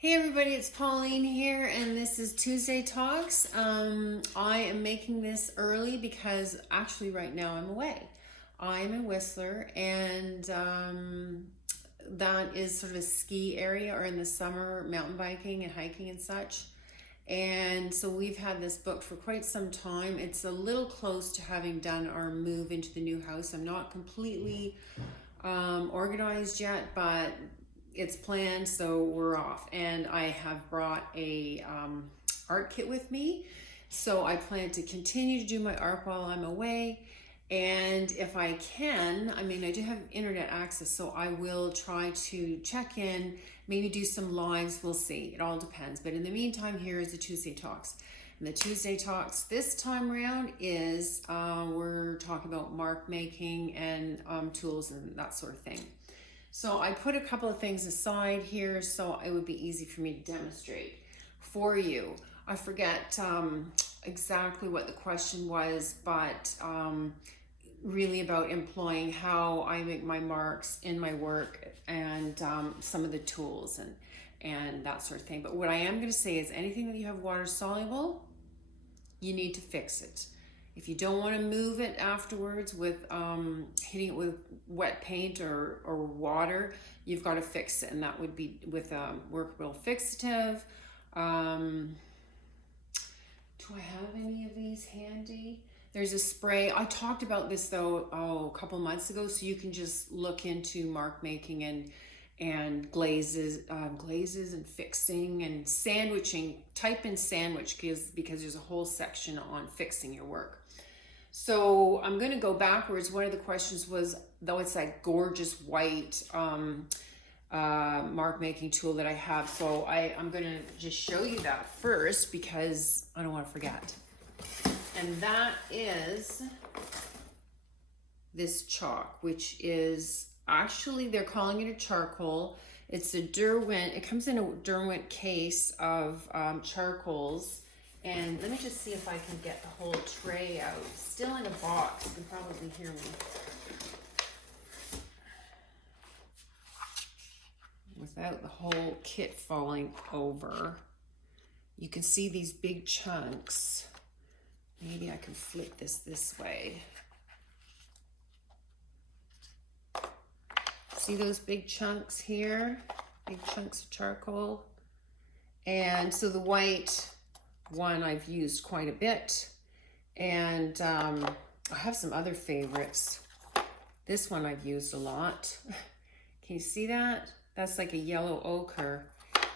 Hey everybody, it's Pauline here, and this is Tuesday Talks. I am making this early because actually right now I'm away. I'm in Whistler, and that is sort of a ski area, or in the summer mountain biking and hiking and such. And so we've had this booked for quite some time. It's a little close to having done our move into the new house. I'm not completely organized yet, but it's planned, so we're off. And I have brought a art kit with me, so I plan to continue to do my art while I'm away. And if I can, I mean, I do have internet access, so I will try to check in, maybe do some lives, we'll see. It all depends. But in the meantime, here is the Tuesday Talks. And the Tuesday Talks this time around is we're talking about mark making and tools and that sort of thing. So I put a couple of things aside here so it would be easy for me to demonstrate for you. I forget exactly what the question was, but really about employing how I make my marks in my work, and some of the tools and that sort of thing. But what I am going to say is anything that you have water soluble, you need to fix it. If you don't want to move it afterwards with hitting it with wet paint or water, you've got to fix it, and that would be with a workable fixative. Do I have any of these handy? There's a spray. I talked about this though a couple months ago, so you can just look into mark making and glazes and fixing and sandwiching. Type in sandwich because there's a whole section on fixing your work. So I'm going to go backwards. One of the questions was, though it's that gorgeous white mark making tool that I have. So I'm going to just show you that first because I don't want to forget. And that is this chalk, which is actually, they're calling it a charcoal. It's a Derwent. It comes in a Derwent case of charcoals. And let me just see if I can get the whole tray out. It's still in a box. You can probably hear me. Without the whole kit falling over. You can see these big chunks. Maybe I can flip this way. See those big chunks here? Big chunks of charcoal. And so the white one I've used quite a bit, and I have some other favorites. This one I've used a lot. Can you see that? That's like a yellow ochre,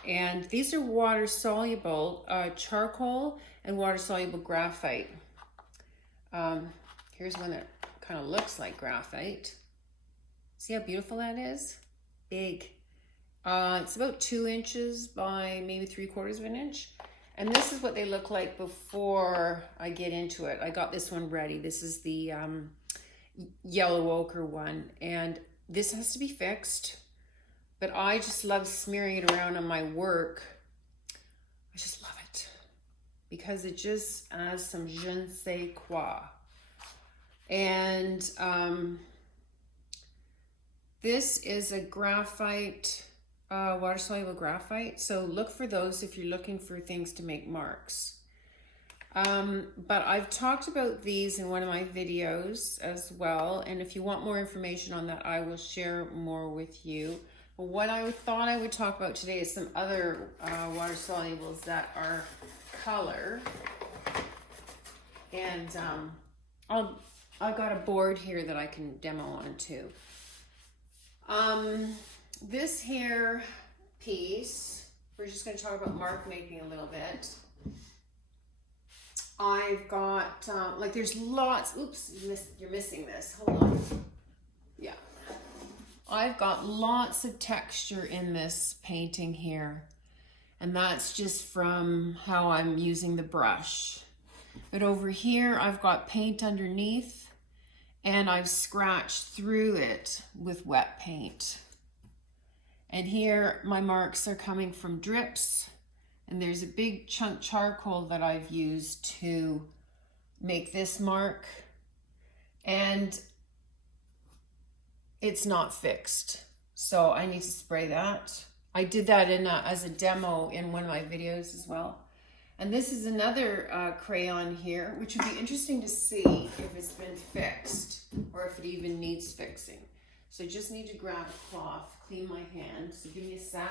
and these are water soluble charcoal and water soluble graphite. Here's one that kind of looks like graphite. See how beautiful that is? Big. It's about 2 inches by maybe 3/4 of an inch. And this is what they look like before I get into it. I got this one ready. This is the yellow ochre one. And this has to be fixed. But I just love smearing it around on my work. I just love it. Because it just adds some je ne sais quoi. And this is a graphite, water-soluble graphite. So look for those if you're looking for things to make marks. But I've talked about these in one of my videos as well. And if you want more information on that, I will share more with you. But what I thought I would talk about today is some other water solubles that are color. And I've got a board here that I can demo on too. This here piece, we're just going to talk about mark making a little bit. I've got, like there's lots, oops, you're missing this, hold on. Yeah. I've got lots of texture in this painting here. And that's just from how I'm using the brush. But over here, I've got paint underneath, and I've scratched through it with wet paint. And here my marks are coming from drips, and there's a big chunk charcoal that I've used to make this mark, and it's not fixed. So I need to spray that. I did that as a demo in one of my videos as well. And this is another crayon here, which would be interesting to see if it's been fixed or if it even needs fixing. So I just need to grab a cloth, clean my hands. So give me a sec.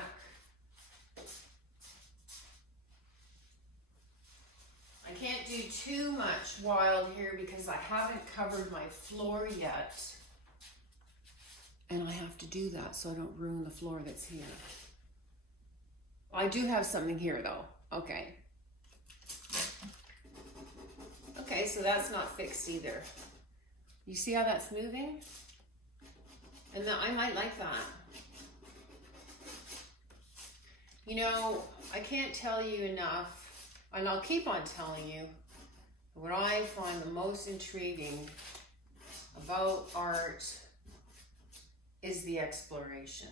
I can't do too much wild here because I haven't covered my floor yet. And I have to do that so I don't ruin the floor that's here. I do have something here though. Okay. Okay, so that's not fixed either. You see how that's moving? And I might like that. You know, I can't tell you enough, and I'll keep on telling you, what I find the most intriguing about art is the exploration.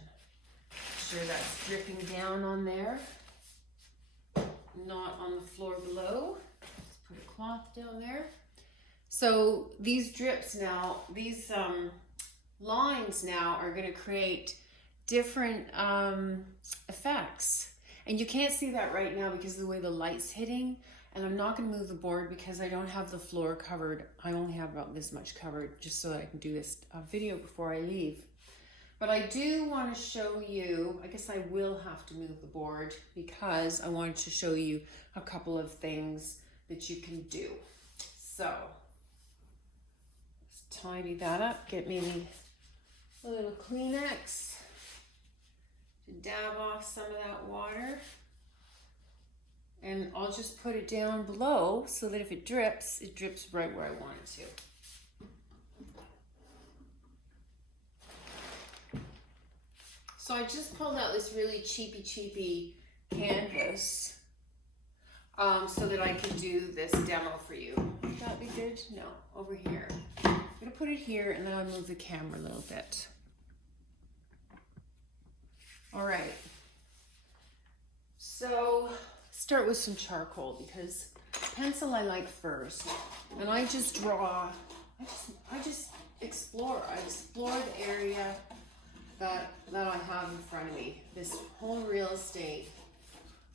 Sure that's dripping down on there, not on the floor below. Let's put a cloth down there. So these drips now, these lines now are going to create different effects. And you can't see that right now because of the way the light's hitting. And I'm not going to move the board because I don't have the floor covered. I only have about this much covered just so that I can do this video before I leave. But I do want to show you, I guess I will have to move the board because I wanted to show you a couple of things that you can do. So, let's tidy that up, get me a little Kleenex to dab off some of that water. And I'll just put it down below so that if it drips right where I want it to. So I just pulled out this really cheapy canvas so that I can do this demo for you. Would that be good? No, over here. I'm gonna put it here and then I'll move the camera a little bit. All right. So start with some charcoal because pencil I like first. And I just draw, I just explore. I explore the area that I have in front of me. This whole real estate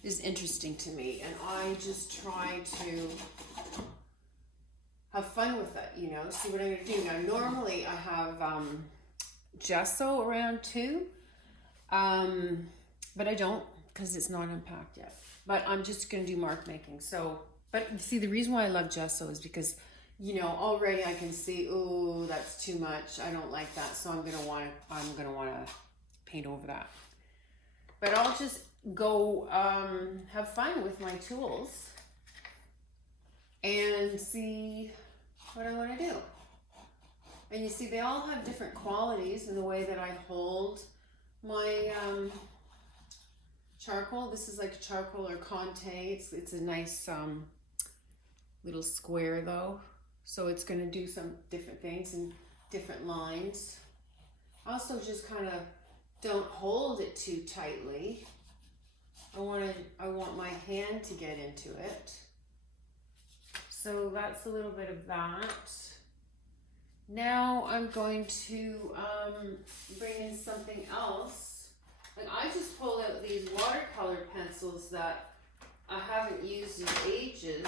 is interesting to me, and I just try to have fun with it, you know, see what I'm gonna do. Now, normally I have gesso around too, but I don't because it's not unpacked yet. But I'm just gonna do mark making. So, but see, the reason why I love gesso is because, you know, already I can see, oh, that's too much. I don't like that. So I'm gonna wanna paint over that. But I'll just go have fun with my tools and see what I wanna do. And you see, they all have different qualities in the way that I hold my charcoal. This is like a charcoal or Conte. It's a nice little square though. So it's going to do some different things and different lines. Also just kind of don't hold it too tightly. I want my hand to get into it. So that's a little bit of that. Now I'm going to bring in something else. Like I just pulled out these watercolor pencils that I haven't used in ages.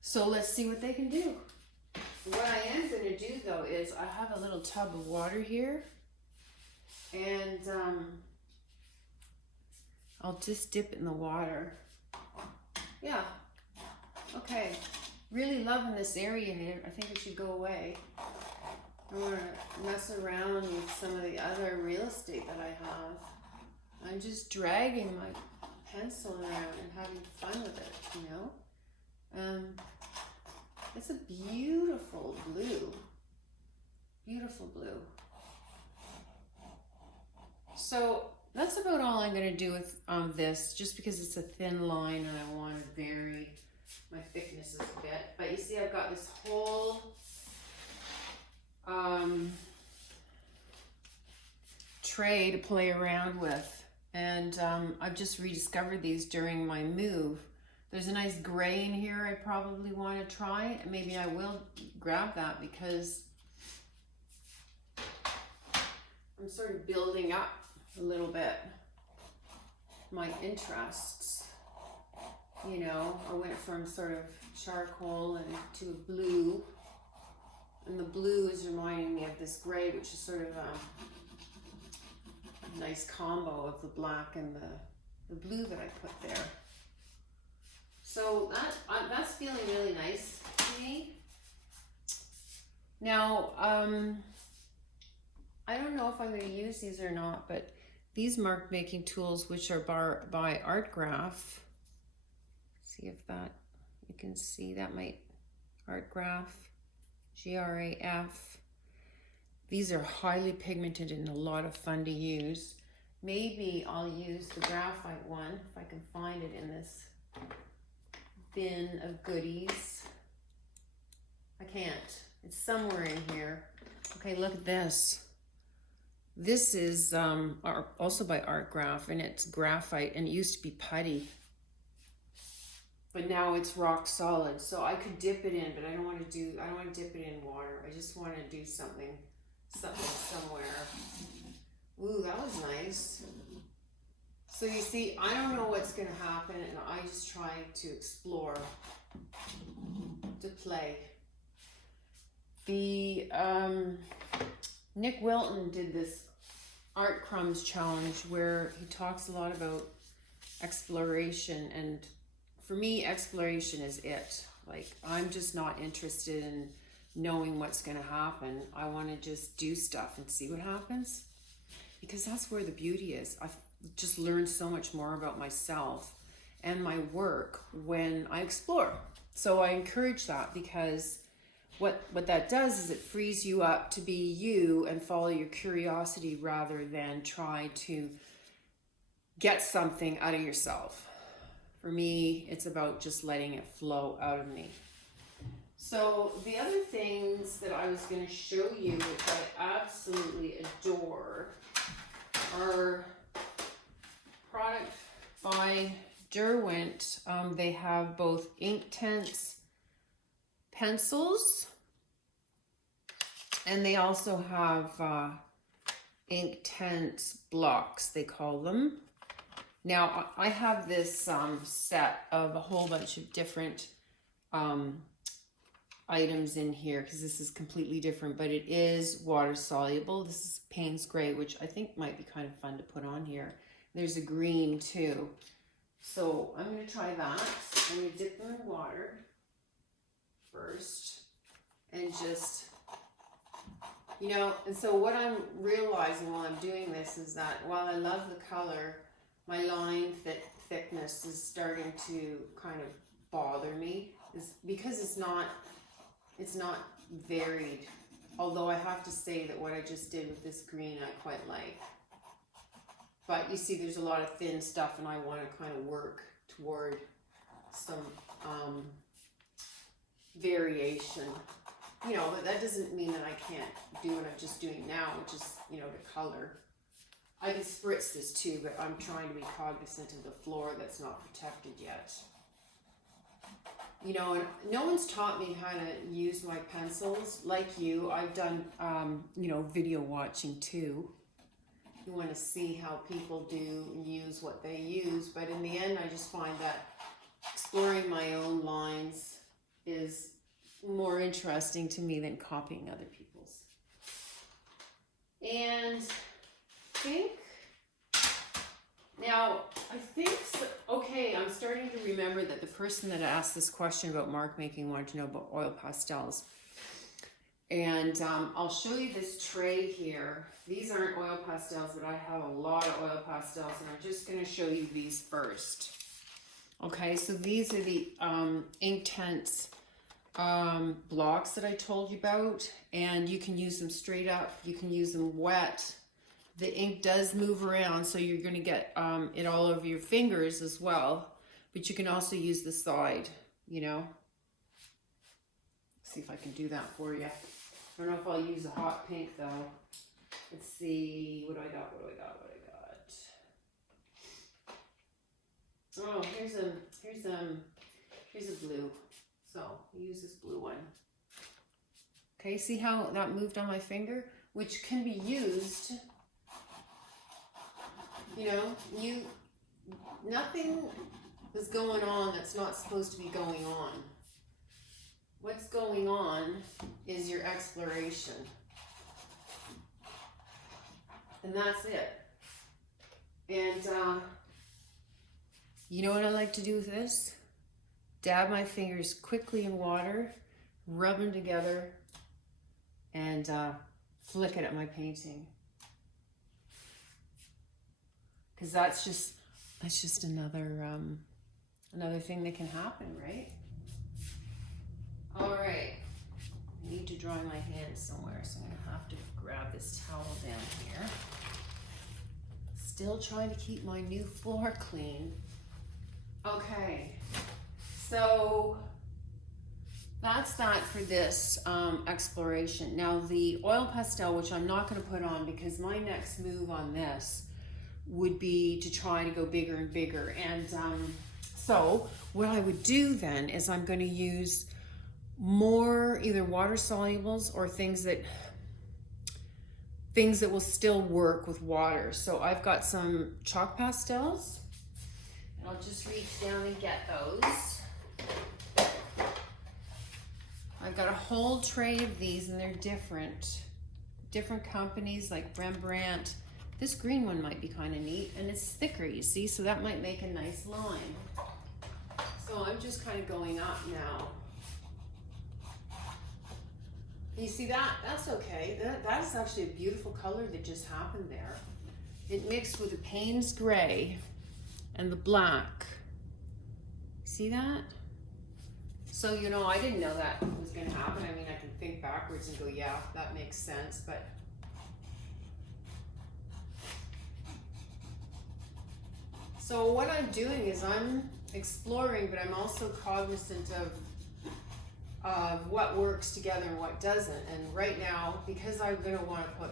So let's see what they can do. What I am going to do though is I have a little tub of water here, and I'll just dip in the water. Yeah, okay. Really loving this area here. I think it should go away. I want to mess around with some of the other real estate that I have. I'm just dragging my pencil around and having fun with it, you know? It's a beautiful blue. Beautiful blue. So that's about all I'm going to do with this, just because it's a thin line and I want to vary my thicknesses a bit. But you see, I've got this whole tray to play around with, and I've just rediscovered these during my move. There's a nice gray in here I probably want to try, and maybe I will grab that because I'm sort of building up a little bit my interests. You know, I went from sort of charcoal and to a blue, and the blue is reminding me of this gray, which is sort of a nice combo of the black and the blue that I put there. So that's feeling really nice to me. Now, I don't know if I'm going to use these or not, but these mark making tools, which are by Art Graph. See if that, you can see that might, Art Graph, GRAF. These are highly pigmented and a lot of fun to use. Maybe I'll use the graphite one if I can find it in this bin of goodies. I can't. It's somewhere in here. Okay, look at this. This is also by Art Graph, and it's graphite, and it used to be putty. But now it's rock solid. So I could dip it in, but I don't want to dip it in water. I just want to do something somewhere. Ooh, that was nice. So you see, I don't know what's going to happen, and I just try to explore, to play. The Nick Wilton did this Art Crumbs challenge where he talks a lot about exploration, and for me, exploration is it. Like, I'm just not interested in knowing what's going to happen. I want to just do stuff and see what happens, because that's where the beauty is. I've just learned so much more about myself and my work when I explore. So I encourage that, because what that does is it frees you up to be you and follow your curiosity rather than try to get something out of yourself. For me, it's about just letting it flow out of me. So the other things that I was going to show you, which I absolutely adore, are product by Derwent. They have both Inktense pencils, and they also have Inktense blocks, they call them. Now, I have this set of a whole bunch of different items in here, because this is completely different, but it is water soluble. This is Payne's Gray, which I think might be kind of fun to put on here. There's a green too. So I'm going to try that. I'm going to dip them in water first and just, you know, and so what I'm realizing while I'm doing this is that while I love the color, my line thickness is starting to kind of bother me, is because it's not varied. Although I have to say that what I just did with this green I quite like. But you see, there's a lot of thin stuff, and I want to kind of work toward some variation. You know, but that doesn't mean that I can't do what I'm just doing now, which is, you know, to color. I can spritz this too, but I'm trying to be cognizant of the floor that's not protected yet. You know, and no one's taught me how to use my pencils like you. I've done, you know, video watching too. You want to see how people do and use what they use, but in the end, I just find that exploring my own lines is more interesting to me than copying other people's. And I think, okay, I'm starting to remember that the person that asked this question about mark making wanted to know about oil pastels. And I'll show you this tray here. These aren't oil pastels, but I have a lot of oil pastels, and I'm just going to show you these first. Okay, so these are the Inktense blocks that I told you about, and you can use them straight up. You can use them wet. The ink does move around, so you're going to get it all over your fingers as well, but you can also use the side, you know. See if I can do that for you. I don't know if I'll use a hot pink though. Let's see, what do I got? Oh, here's a blue. So I'll use this blue one. Okay, see how that moved on my finger? Which can be used You know, nothing is going on that's not supposed to be going on. What's going on is your exploration. And that's it. And you know what I like to do with this? Dab my fingers quickly in water, rub them together, and flick it at my painting. Because that's just another thing that can happen, right? All right, I need to dry my hands somewhere, so I'm gonna have to grab this towel down here. Still trying to keep my new floor clean. Okay, so that's that for this exploration. Now the oil pastel, which I'm not gonna put on because my next move on this would be to try to go bigger and bigger. And so what I would do then is I'm gonna use more either water solubles or things that will still work with water. So I've got some chalk pastels, and I'll just reach down and get those. I've got a whole tray of these, and they're different companies like Rembrandt. This green one might be kind of neat, and it's thicker, you see, so that might make a nice line. So I'm just kind of going up now. You see that? That's okay. That is actually a beautiful color that just happened there. It mixed with the Payne's gray and the black. See that? So, you know, I didn't know that was going to happen. I mean, I can think backwards and go, yeah, that makes sense, but so what I'm doing is I'm exploring, but I'm also cognizant of what works together and what doesn't. And right now, because I'm going to want to put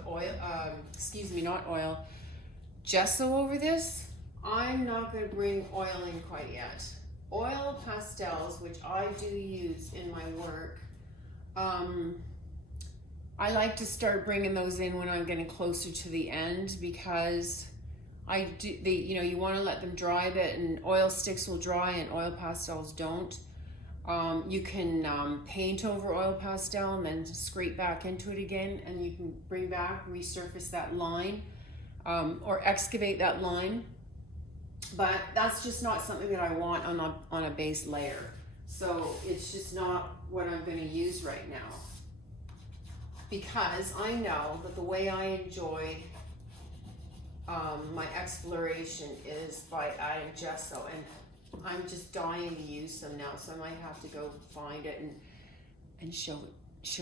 gesso over this, I'm not going to bring oil in quite yet. Oil pastels, which I do use in my work, I like to start bringing those in when I'm getting closer to the end, because you want to let them dry a bit, and oil sticks will dry and oil pastels don't. You can paint over oil pastel and then scrape back into it again, and you can resurface that line, or excavate that line. But that's just not something that I want on a base layer. So it's just not what I'm going to use right now, because I know that the way I enjoy my exploration is by adding gesso, and I'm just dying to use some now, so I might have to go find it and show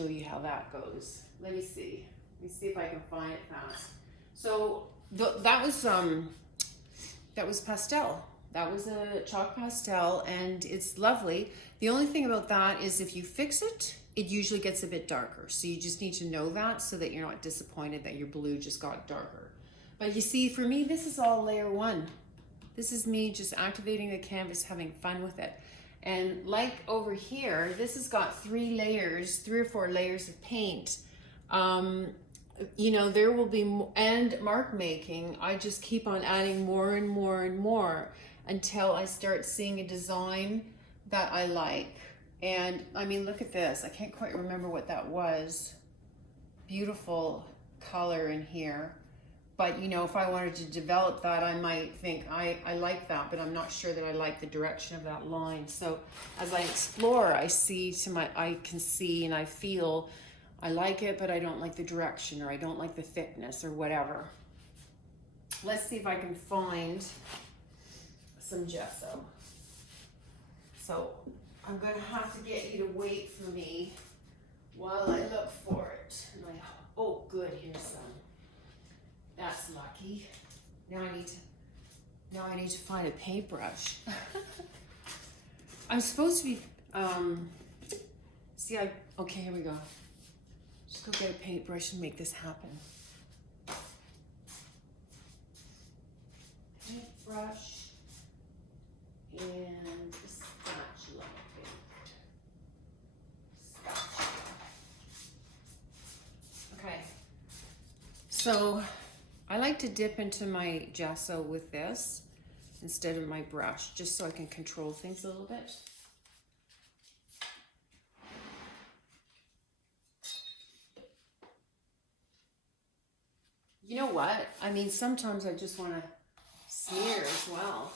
you how that goes. Let me see if I can find it fast. So that was pastel. That was a chalk pastel, and it's lovely. The only thing about that is if you fix it, it usually gets a bit darker. So you just need to know that, so that you're not disappointed that your blue just got darker. But you see, for me, this is all layer one. This is me just activating the canvas, having fun with it. And like over here, this has got 3 or 4 layers of paint. You know, there will be, and mark making, I just keep on adding more and more and more until I start seeing a design that I like. And I mean, look at this. I can't quite remember what that was. Beautiful color in here. But you know, if I wanted to develop that, I might think I like that, but I'm not sure that I like the direction of that line. So as I explore, I can see and I feel I like it, but I don't like the direction, or I don't like the thickness, or whatever. Let's see if I can find some gesso. So I'm going to have to get you to wait for me while I look for it. And oh good, here's some. That's lucky. Now I need to find a paintbrush. I'm supposed to be okay, here we go. Just go get a paintbrush and make this happen. Paintbrush and a spatula. Okay. So I like to dip into my gesso with this instead of my brush, just so I can control things a little bit. You know what? I mean, sometimes I just want to smear as well.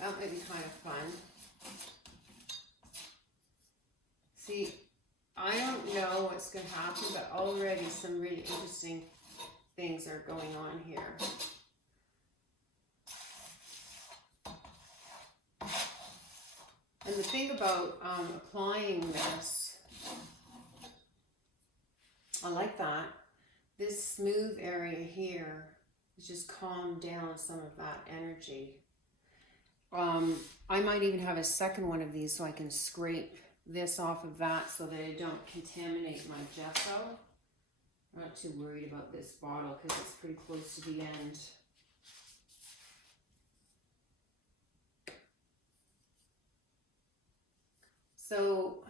That might be kind of fun. See, I don't know what's going to happen, but already some really interesting things are going on here. And the thing about applying this, I like that. This smooth area here is just calmed down some of that energy. I might even have a second one of these so I can scrape this off of that so that I don't contaminate my gesso. I'm not too worried about this bottle because it's pretty close to the end. So,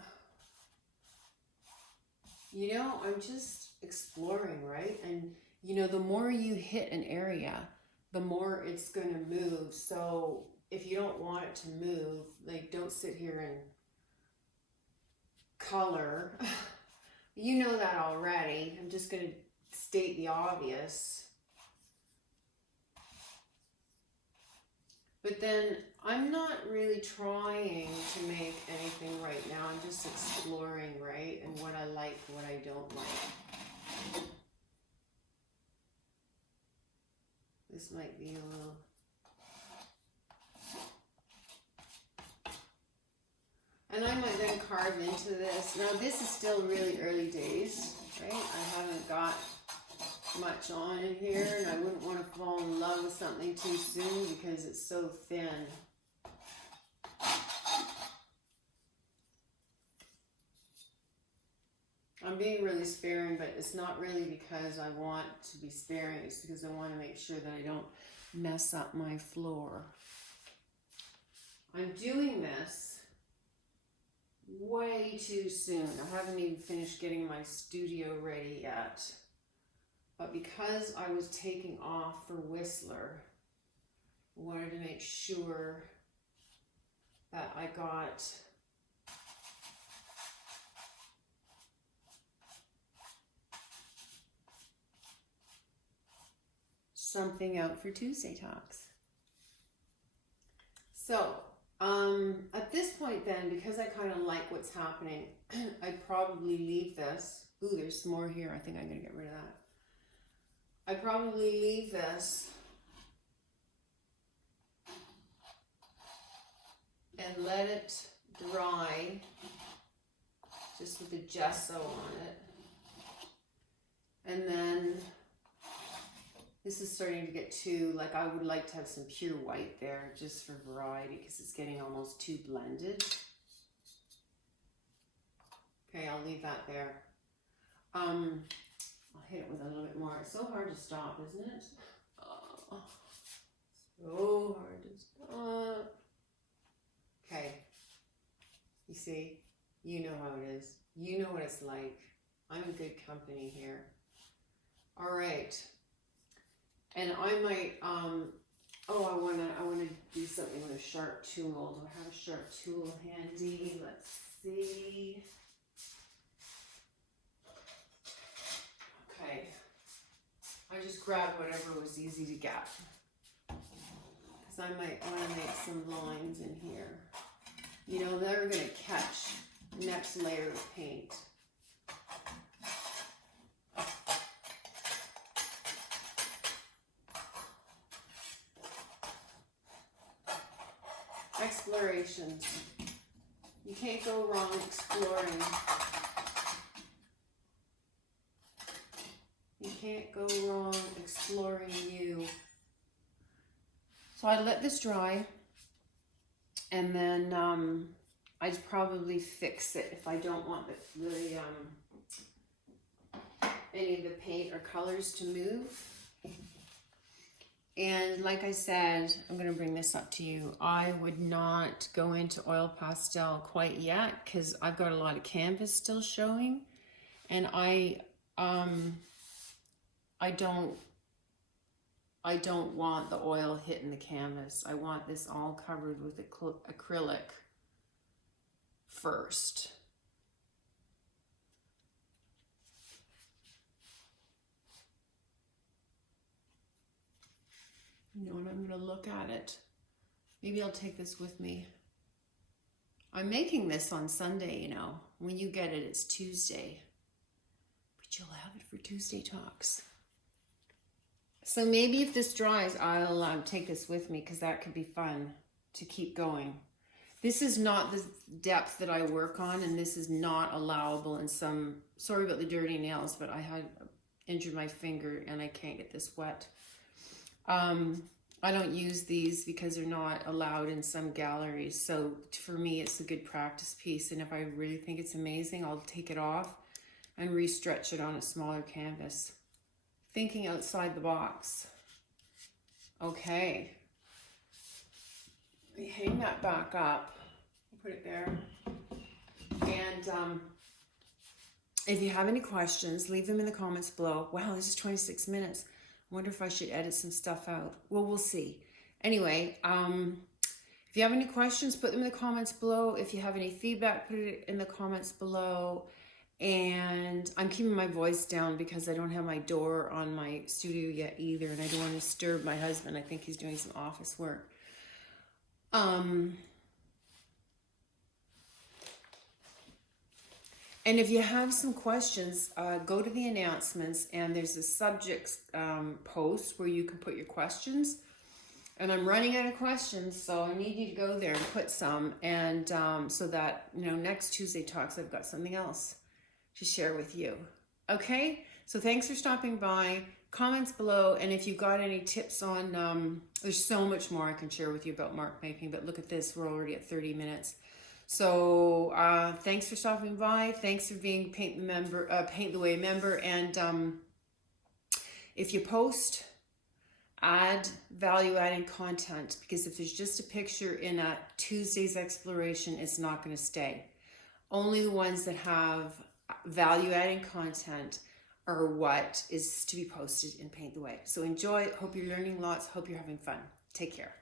you know, I'm just exploring, right? And, you know, the more you hit an area, the more it's going to move. So if you don't want it to move, like, don't sit here and color. You know that already. I'm just going to state the obvious. But then I'm not really trying to make anything right now. I'm just exploring, right? And what I like, what I don't like. This might be a little... And I might then carve into this. Now this is still really early days, right? I haven't got much on in here, and I wouldn't want to fall in love with something too soon because it's so thin. I'm being really sparing, but it's not really because I want to be sparing. It's because I want to make sure that I don't mess up my floor. I'm doing this way too soon. I haven't even finished getting my studio ready yet. But because I was taking off for Whistler, I wanted to make sure that I got something out for Tuesday Talks. So, at this point then, because I kind of like what's happening, I'd probably leave this. Ooh, there's some more here. I think I'm going to get rid of that. I probably leave this and let it dry just with the gesso on it. And then this is starting to get too, like, I would like to have some pure white there just for variety because it's getting almost too blended. Okay, I'll leave that there. I'll hit it with a little bit more. It's so hard to stop, isn't it? Oh, so hard to stop. Okay. You see, you know how it is. You know what it's like. I'm in good company here. All right. And I might, I wanna do something with a sharp tool. Do I have a sharp tool handy? Let's see. Okay. I just grabbed whatever was easy to get. Because I might want to make some lines in here. You know, they're going to catch the next layer of paint. Explorations. You can't go wrong exploring. You can't go wrong exploring you. So I let this dry, and then I'd probably fix it if I don't want any of the paint or colors to move. And like I said, I'm going to bring this up to you. I would not go into oil pastel quite yet because I've got a lot of canvas still showing, and I don't I don't want the oil hitting the canvas. I want this all covered with acrylic first. You know, and I'm going to look at it. Maybe I'll take this with me. I'm making this on Sunday, you know. When you get it, it's Tuesday. But you'll have it for Tuesday Talks. So maybe if this dries, I'll take this with me because that could be fun to keep going. This is not the depth that I work on, and this is not allowable in some, sorry about the dirty nails, but I had injured my finger and I can't get this wet. I don't use these because they're not allowed in some galleries. So for me, it's a good practice piece. And if I really think it's amazing, I'll take it off and re-stretch it on a smaller canvas. Thinking outside the box. Okay. Let me hang that back up. Put it there. And if you have any questions, leave them in the comments below. Wow, this is 26 minutes. I wonder if I should edit some stuff out. Well, we'll see. Anyway, if you have any questions, put them in the comments below. If you have any feedback, put it in the comments below. And I'm keeping my voice down because I don't have my door on my studio yet either. And I don't want to disturb my husband. I think he's doing some office work. And if you have some questions, go to the announcements and there's a subjects post where you can put your questions. And I'm running out of questions, so I need you to go there and put some. And so that, you know, next Tuesday Talks, I've got something else to share with you. Okay? So thanks for stopping by. Comments below. And if you've got any tips on, there's so much more I can share with you about mark making, but look at this, we're already at 30 minutes. So thanks for stopping by. Thanks for being Paint the Way member. And if you post, add value-adding content, because if there's just a picture in a Tuesday's exploration, it's not going to stay. Only the ones that have value-adding content are what is to be posted in Paint the Way. So enjoy. Hope you're learning lots. Hope you're having fun. Take care.